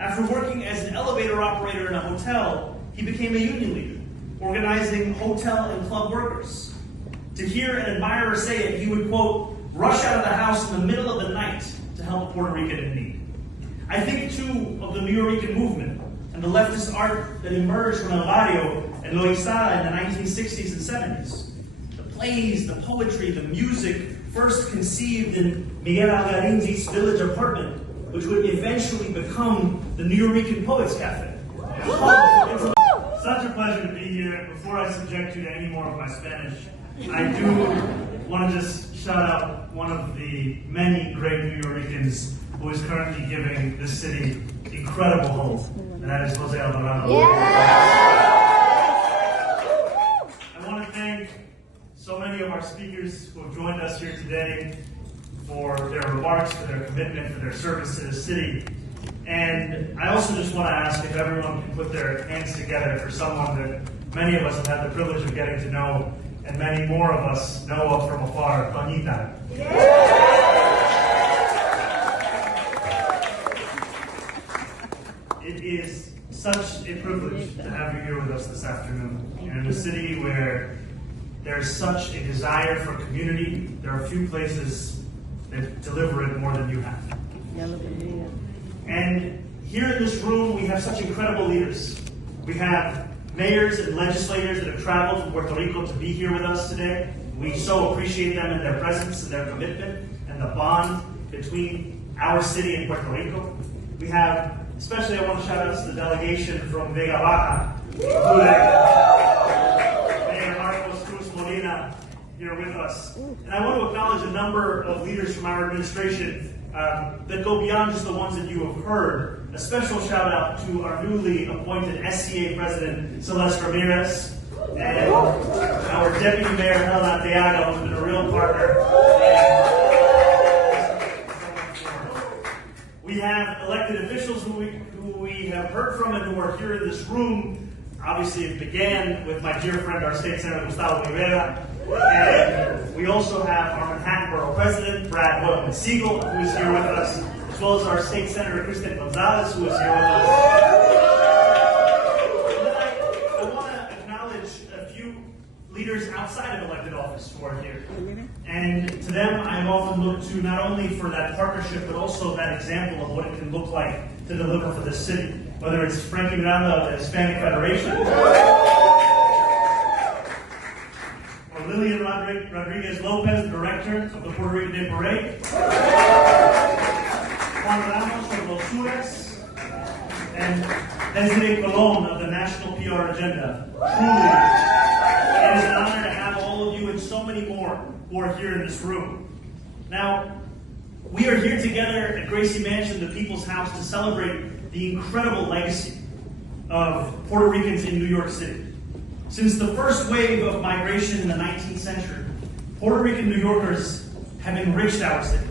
After working as an elevator operator in a hotel, he became a union leader, organizing hotel and club workers. To hear an admirer say it, he would, quote, rush out of the house in the middle of the night to help a Puerto Rican in need. I think, too, of the Nuyorican movement and the leftist art that emerged from El Barrio and Loizada in the 1960s and 70s. The plays, the poetry, the music, first conceived in Miguel Algarin's East Village apartment, which would eventually become the Nuyorican Poets Cafe. It's such a pleasure to be here. Before I subject you to any more of my Spanish, I do want to just shout out one of the many great Nuyorians who is currently giving this city incredible hope, and that is Jose Alvarado. I want to thank so many of our speakers who have joined us here today for their remarks, for their commitment, for their service to the city. And I also just want to ask if everyone can put their hands together for someone that many of us have had the privilege of getting to know, and many more of us know of from afar, Toñita. It is such a privilege to have you here with us this afternoon. You're in a city where there's such a desire for community. There are few places that deliver it more than you have. And here in this room, we have such incredible leaders. We have mayors and legislators that have traveled from Puerto Rico to be here with us today. We so appreciate them and their presence and their commitment and the bond between our city and Puerto Rico. We have, especially I want to shout out to the delegation from Vega Baja, Mayor Marcos Cruz Molina here with us. And I want to acknowledge a number of leaders from our administration that go beyond just the ones that you have heard. A special shout out to our newly appointed SCA President, Celeste Ramirez, and our Deputy Mayor, Helena Teaga, who's been a real partner. We have elected officials who we have heard from and who are here in this room. Obviously, it began with my dear friend, our State Senator Gustavo Rivera. And we also have our Manhattan Borough President, Brad Siegel, who is here with us, as well as our State Senator, Kristen Gonzalez, who is here with us. And I want to acknowledge a few leaders outside of elected office who are here. And to them, I'm often looked to not only for that partnership, but also that example of what it can look like to deliver for this city. Whether it's Frankie Miranda of the Hispanic Federation, or Lillian Rodriguez Lopez, the director of the Puerto Rican Day Parade, Juan Ramos of Los Sures, and Desiree Colon of the National PR Agenda. Truly, it is an honor to have all of you and so many more who are here in this room. Now, we are here together at Gracie Mansion, the People's House, to celebrate the incredible legacy of Puerto Ricans in New York City. Since the first wave of migration in the 19th century, Puerto Rican New Yorkers have enriched our city.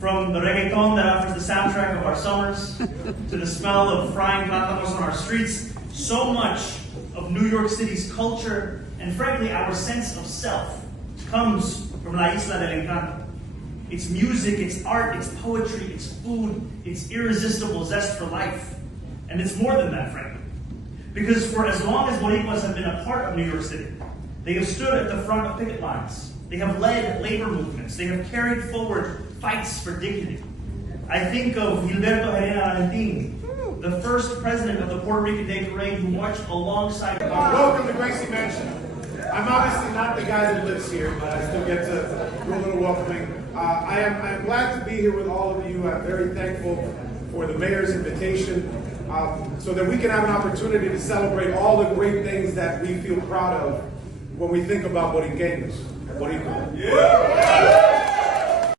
From the reggaeton that offers the soundtrack of our summers, to the smell of frying plátanos on our streets, so much of New York City's culture, and frankly our sense of self, comes from La Isla del Encanto. It's music, it's art, it's poetry, it's food, it's irresistible zest for life. And it's more than that, frankly. Because for as long as Boricuas have been a part of New York City, they have stood at the front of picket lines. They have led labor movements. They have carried forward fights for dignity. I think of Gilberto Herrera Valentin, the first president of the Puerto Rican Day Parade, who marched alongside... Welcome to Gracie Mansion. I'm obviously not the guy that lives here, but I still get to do a little welcoming. I'm glad to be here with all of you. I'm very thankful for the mayor's invitation so that we can have an opportunity to celebrate all the great things that we feel proud of when we think about Boriqueños. Boricua. Yeah.